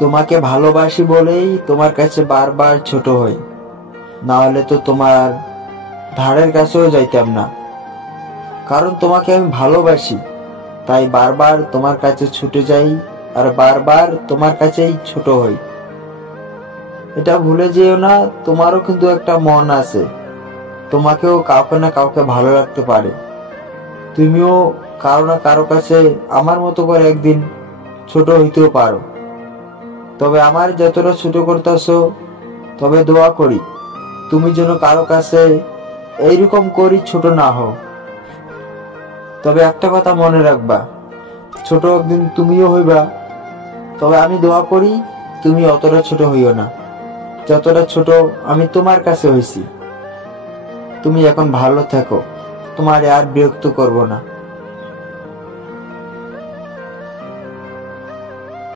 তোমাকে ভালোবাসি বলেই তোমার কাছে বারবার ছোট হই, না হলে তো তোমার ধারের কাছেও যাইতাম না। কারণ তোমাকে আমি ভালোবাসি, তাই বারবার তোমার কাছে ছুটে যাই আর বারবার তোমার কাছেই ছোট হই। এটা ভুলে যেও না, তোমারও কিন্তু একটা মন আছে, তোমাকেও কাউকে না কাউকে ভালো লাগতে পারে। তুমিও কারো না কারো কাছে আমার মতো করে একদিন ছোট হইতেও পারো। তবে আমার যতটা ছোট করতেছো, তবে দোয়া করি তুমি যেন কারো কাছে এইরকম করি ছোট না হও। তবে একটা কথা মনে রাখবা, ছোট একদিন তুমিও হইবা। তবে আমি দোয়া করি তুমি অতটা ছোট হইও না যতটা ছোট আমি তোমার কাছে হইছি। তুমি এখন ভালো থেকো, তোমার আর বিরক্ত করব না।